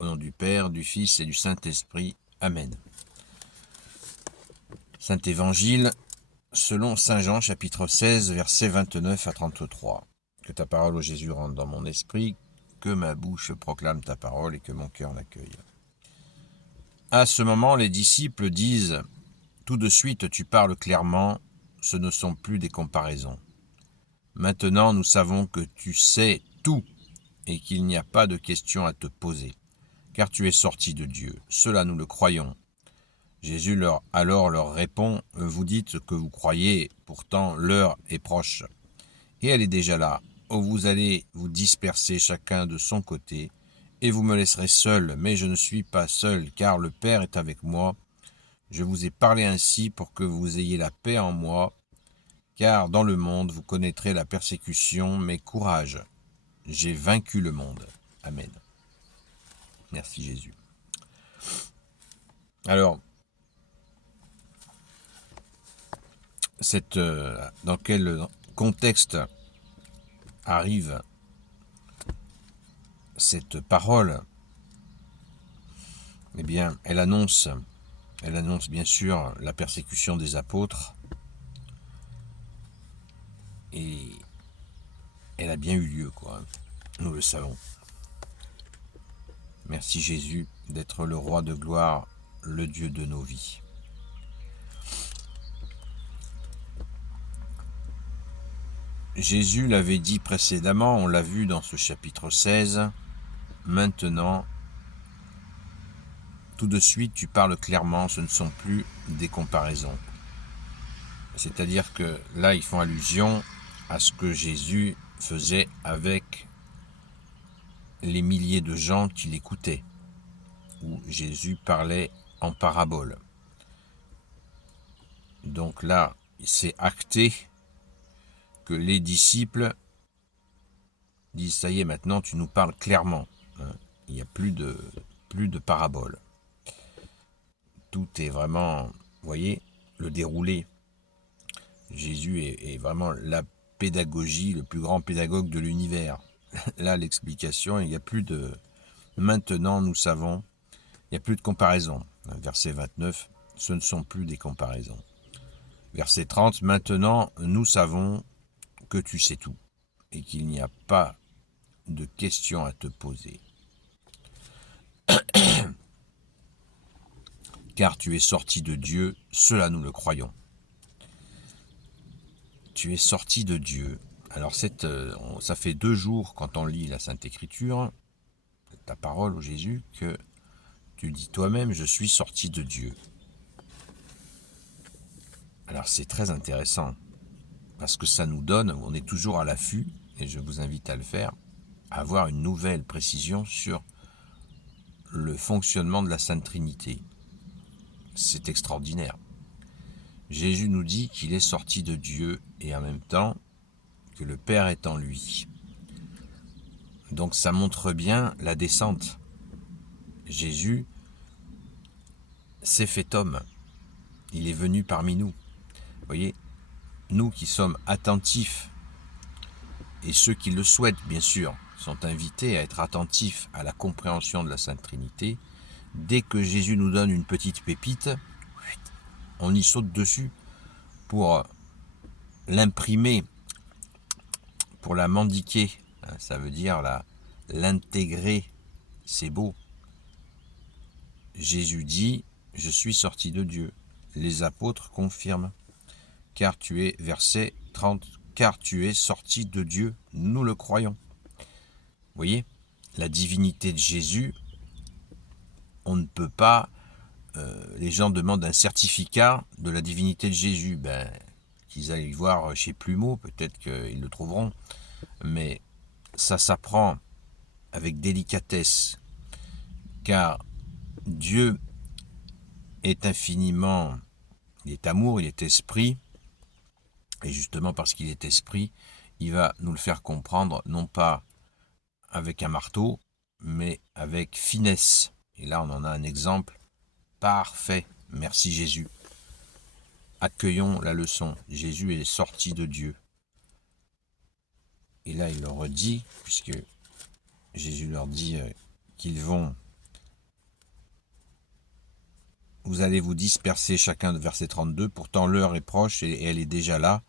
Au nom du Père, du Fils et du Saint-Esprit. Amen. Saint Évangile, selon Saint Jean, chapitre 16, versets 29 à 33. Que ta parole, ô Jésus, rentre dans mon esprit, que ma bouche proclame ta parole et que mon cœur l'accueille. À ce moment, les disciples disent « Tout de suite, tu parles clairement, ce ne sont plus des comparaisons. Maintenant, nous savons que tu sais tout et qu'il n'y a pas de question à te poser. Car tu es sorti de Dieu, cela nous le croyons. » Jésus alors leur répond, « Vous dites que vous croyez, pourtant l'heure est proche. Et elle est déjà là, où vous allez vous disperser chacun de son côté, et vous me laisserez seul, mais je ne suis pas seul, car le Père est avec moi. Je vous ai parlé ainsi pour que vous ayez la paix en moi, car dans le monde vous connaîtrez la persécution, mais courage, j'ai vaincu le monde. » Amen. Merci Jésus. Alors, dans quel contexte arrive cette parole? Eh bien, elle annonce bien sûr la persécution des apôtres, et elle a bien eu lieu, quoi. Nous le savons. Merci Jésus d'être le roi de gloire, le Dieu de nos vies. Jésus l'avait dit précédemment, on l'a vu dans ce chapitre 16, maintenant, tout de suite tu parles clairement, ce ne sont plus des comparaisons. C'est-à-dire que là, ils font allusion à ce que Jésus faisait avec les milliers de gens qui l'écoutaient, où Jésus parlait en parabole. Donc là, c'est acté que les disciples disent, ça y est, maintenant tu nous parles clairement. Il n'y a plus de paraboles. Tout est vraiment, vous voyez, le déroulé. Jésus est vraiment la pédagogie, le plus grand pédagogue de l'univers. Là, l'explication, il n'y a plus de... Maintenant, nous savons, il n'y a plus de comparaison. Verset 29, ce ne sont plus des comparaisons. Verset 30, maintenant, nous savons que tu sais tout et qu'il n'y a pas de questions à te poser. Car tu es sorti de Dieu, cela nous le croyons. Tu es sorti de Dieu. Alors ça fait 2 jours quand on lit la Sainte Écriture, ta parole, ô Jésus, que tu dis toi-même, je suis sorti de Dieu. Alors c'est très intéressant, parce que ça nous donne, on est toujours à l'affût, et je vous invite à le faire, à avoir une nouvelle précision sur le fonctionnement de la Sainte Trinité. C'est extraordinaire. Jésus nous dit qu'il est sorti de Dieu et en même temps que le Père est en lui. Donc ça montre bien la descente. Jésus s'est fait homme. Il est venu parmi nous. Vous voyez, nous qui sommes attentifs, et ceux qui le souhaitent bien sûr, sont invités à être attentifs à la compréhension de la Sainte Trinité. Dès que Jésus nous donne une petite pépite, on y saute dessus pour l'imprimer, pour la mendiquer. Ça veut dire l'intégrer. C'est beau. Jésus dit, je suis sorti de Dieu. Les apôtres confirment. Car tu es, verset 30, car tu es sorti de Dieu, nous le croyons. Vous voyez, la divinité de Jésus, on ne peut pas... les gens demandent un certificat de la divinité de Jésus. Qu'ils aillent voir chez Plumeau, peut-être qu'ils le trouveront. Mais ça s'apprend avec délicatesse, car Dieu est infiniment, il est amour, il est esprit, et justement parce qu'il est esprit, il va nous le faire comprendre, non pas avec un marteau, mais avec finesse. Et là, on en a un exemple parfait. Merci Jésus. Accueillons la leçon. Jésus est sorti de Dieu. Et là, il le redit, puisque Jésus leur dit qu'ils vont vous allez vous disperser chacun de verset 32, pourtant l'heure est proche et elle est déjà là,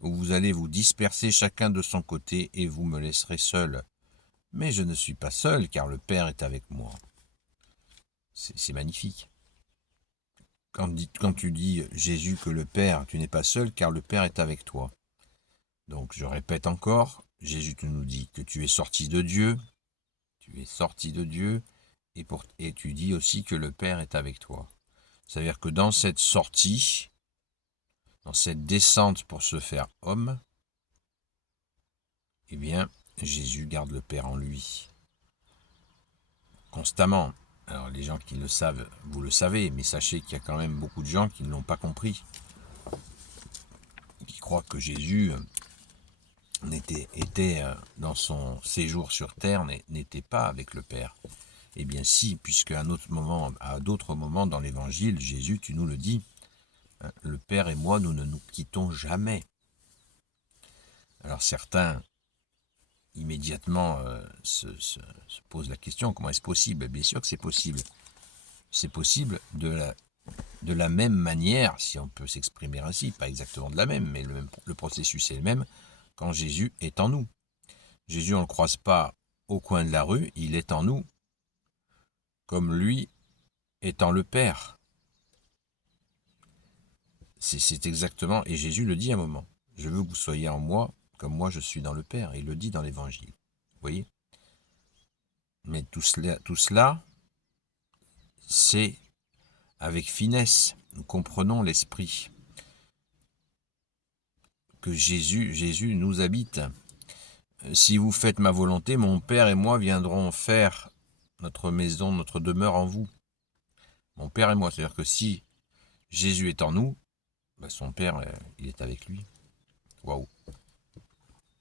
où vous allez vous disperser chacun de son côté et vous me laisserez seul. Mais je ne suis pas seul car le Père est avec moi. C'est magnifique. Quand tu dis Jésus que le Père, tu n'es pas seul car le Père est avec toi. Donc je répète encore, Jésus nous dit que tu es sorti de Dieu, tu es sorti de Dieu, et tu dis aussi que le Père est avec toi. C'est-à-dire que dans cette sortie, dans cette descente pour se faire homme, eh bien, Jésus garde le Père en lui. Constamment. Alors les gens qui le savent, vous le savez, mais sachez qu'il y a quand même beaucoup de gens qui ne l'ont pas compris. Qui croient que Jésus était dans son séjour sur terre, n'était pas avec le Père. Eh bien si, puisque à d'autres moments dans l'Évangile, Jésus, tu nous le dis, le Père et moi, nous ne nous quittons jamais. Alors certains, immédiatement, se posent la question, comment est-ce possible? Bien sûr que c'est possible. C'est possible de la même manière, si on peut s'exprimer ainsi, pas exactement de la même, mais le processus est le même, quand Jésus est en nous. Jésus, on ne le croise pas au coin de la rue, il est en nous, comme lui étant le Père. C'est exactement, et Jésus le dit à un moment, je veux que vous soyez en moi, comme moi je suis dans le Père, il le dit dans l'Évangile. Vous voyez? Mais tout cela, c'est avec finesse. Nous comprenons l'esprit que Jésus nous habite. Si vous faites ma volonté, mon Père et moi viendrons faire notre maison, notre demeure en vous. Mon Père et moi, c'est-à-dire que si Jésus est en nous, son Père, il est avec lui. Waouh!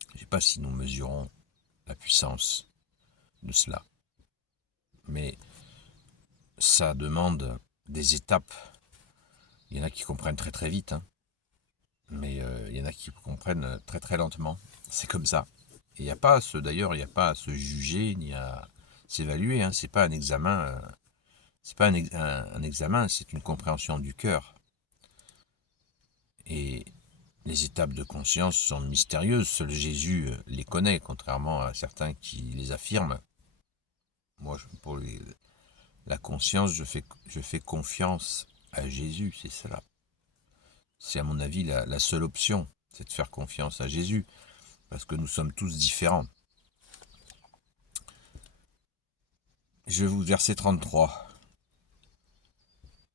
Je ne sais pas si nous mesurons la puissance de cela. Mais ça demande des étapes. Il y en a qui comprennent très très vite, hein. Mais il y en a qui comprennent très très lentement. C'est comme ça. Et il n'y a pas d'ailleurs, il n'y a pas à se juger ni à s'évaluer. Hein. C'est pas un examen. C'est pas un examen, c'est une compréhension du cœur. Et les étapes de conscience sont mystérieuses. Seul Jésus les connaît, contrairement à certains qui les affirment. Moi, pour la conscience, je fais confiance à Jésus, c'est cela. C'est à mon avis la seule option, c'est de faire confiance à Jésus, parce que nous sommes tous différents. Verset 33.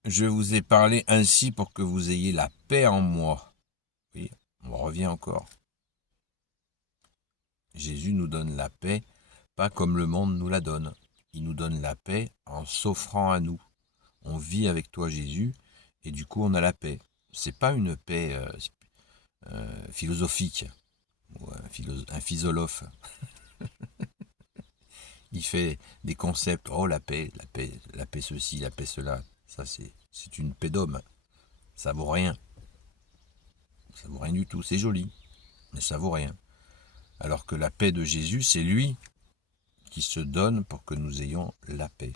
Je vous ai parlé ainsi pour que vous ayez la paix en moi. Oui, on revient encore. Jésus nous donne la paix, pas comme le monde nous la donne. Il nous donne la paix en s'offrant à nous. On vit avec toi, Jésus, et du coup on a la paix. C'est pas une paix philosophique, ou un philosophe. Il fait des concepts, oh la paix, ceci, la paix cela. Ça c'est une paix d'homme. Ça vaut rien. Ça vaut rien du tout. C'est joli, mais ça vaut rien. Alors que la paix de Jésus, c'est lui qui se donne pour que nous ayons la paix.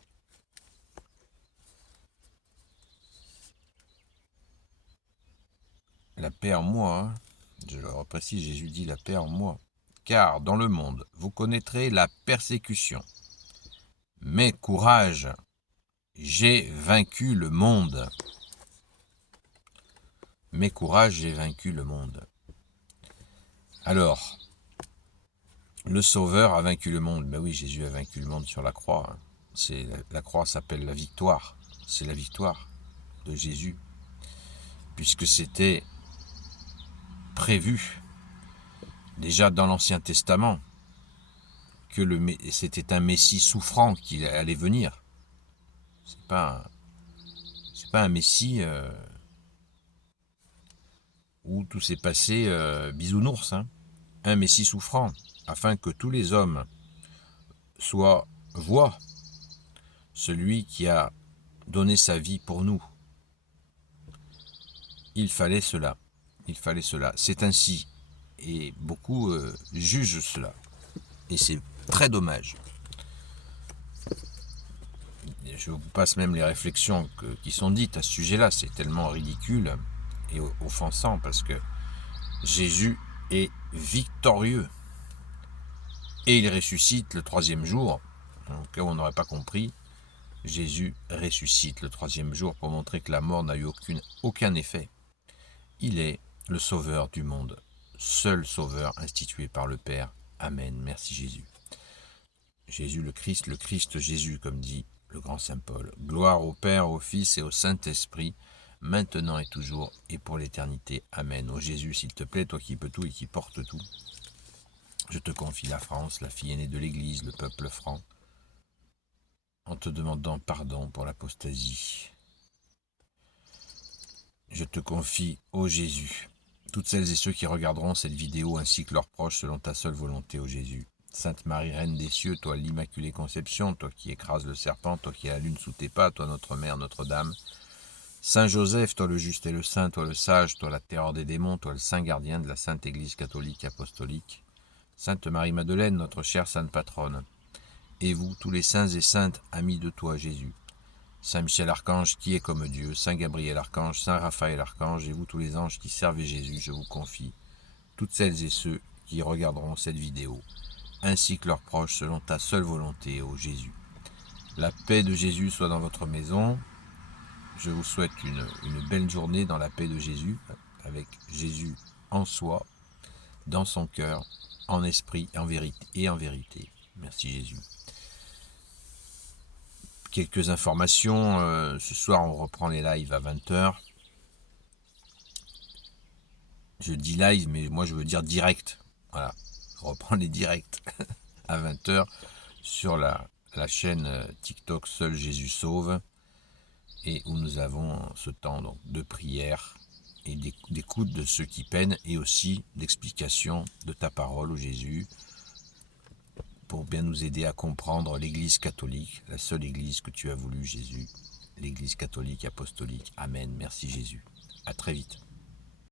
La paix en moi, hein. Je le reprécise, Jésus dit la paix en moi. Car dans le monde, vous connaîtrez la persécution. Mais courage, j'ai vaincu le monde. Mais courage, j'ai vaincu le monde. Alors, le Sauveur a vaincu le monde. Ben oui, Jésus a vaincu le monde sur la croix. La croix s'appelle la victoire. C'est la victoire de Jésus. Puisque c'était prévu déjà dans l'Ancien Testament que c'était un Messie souffrant qui allait venir. C'est pas un Messie où tout s'est passé bisounours. Hein. Un Messie souffrant, afin que tous les hommes voient celui qui a donné sa vie pour nous. Il fallait cela. C'est ainsi. Et beaucoup jugent cela. Et c'est très dommage. je vous passe même les réflexions qui sont dites à ce sujet-là. C'est tellement ridicule et offensant parce que Jésus est victorieux. Et il ressuscite le 3e jour. Au cas où on n'aurait pas compris, Jésus ressuscite le 3e jour pour montrer que la mort n'a eu aucun effet. Il est le sauveur du monde, seul sauveur institué par le Père. Amen. Merci Jésus. Jésus le Christ Jésus, comme dit le grand saint Paul. Gloire au Père, au Fils et au Saint-Esprit, maintenant et toujours et pour l'éternité. Amen. Ô Jésus, s'il te plaît, toi qui peux tout et qui portes tout, je te confie la France, la fille aînée de l'Église, le peuple franc, en te demandant pardon pour l'apostasie. Je te confie, ô Jésus, toutes celles et ceux qui regarderont cette vidéo ainsi que leurs proches selon ta seule volonté, ô Jésus. Sainte Marie, Reine des cieux, toi l'Immaculée Conception, toi qui écrases le serpent, toi qui as la lune sous tes pas, toi notre Mère, Notre-Dame. Saint Joseph, toi le juste et le saint, toi le sage, toi la terreur des démons, toi le saint gardien de la Sainte Église catholique apostolique. Sainte Marie-Madeleine, notre chère sainte patronne. Et vous, tous les saints et saintes, amis de toi, Jésus. Saint Michel Archange, qui est comme Dieu, Saint Gabriel Archange, Saint Raphaël Archange, et vous tous les anges qui servez Jésus, je vous confie, toutes celles et ceux qui regarderont cette vidéo, ainsi que leurs proches, selon ta seule volonté, ô Jésus. La paix de Jésus soit dans votre maison. Je vous souhaite une belle journée dans la paix de Jésus, avec Jésus en soi, dans son cœur, en esprit et en vérité. Merci Jésus. Quelques informations, ce soir on reprend les lives à 20h. Je dis live, mais moi je veux dire direct. Voilà, on reprend les directs à 20h sur la chaîne TikTok Seul Jésus Sauve, et où nous avons ce temps donc, de prière et d'écoute de ceux qui peinent, et aussi d'explication de ta parole, ô Jésus, pour bien nous aider à comprendre l'Église catholique, la seule Église que tu as voulu, Jésus, l'Église catholique apostolique. Amen. Merci Jésus. À très vite.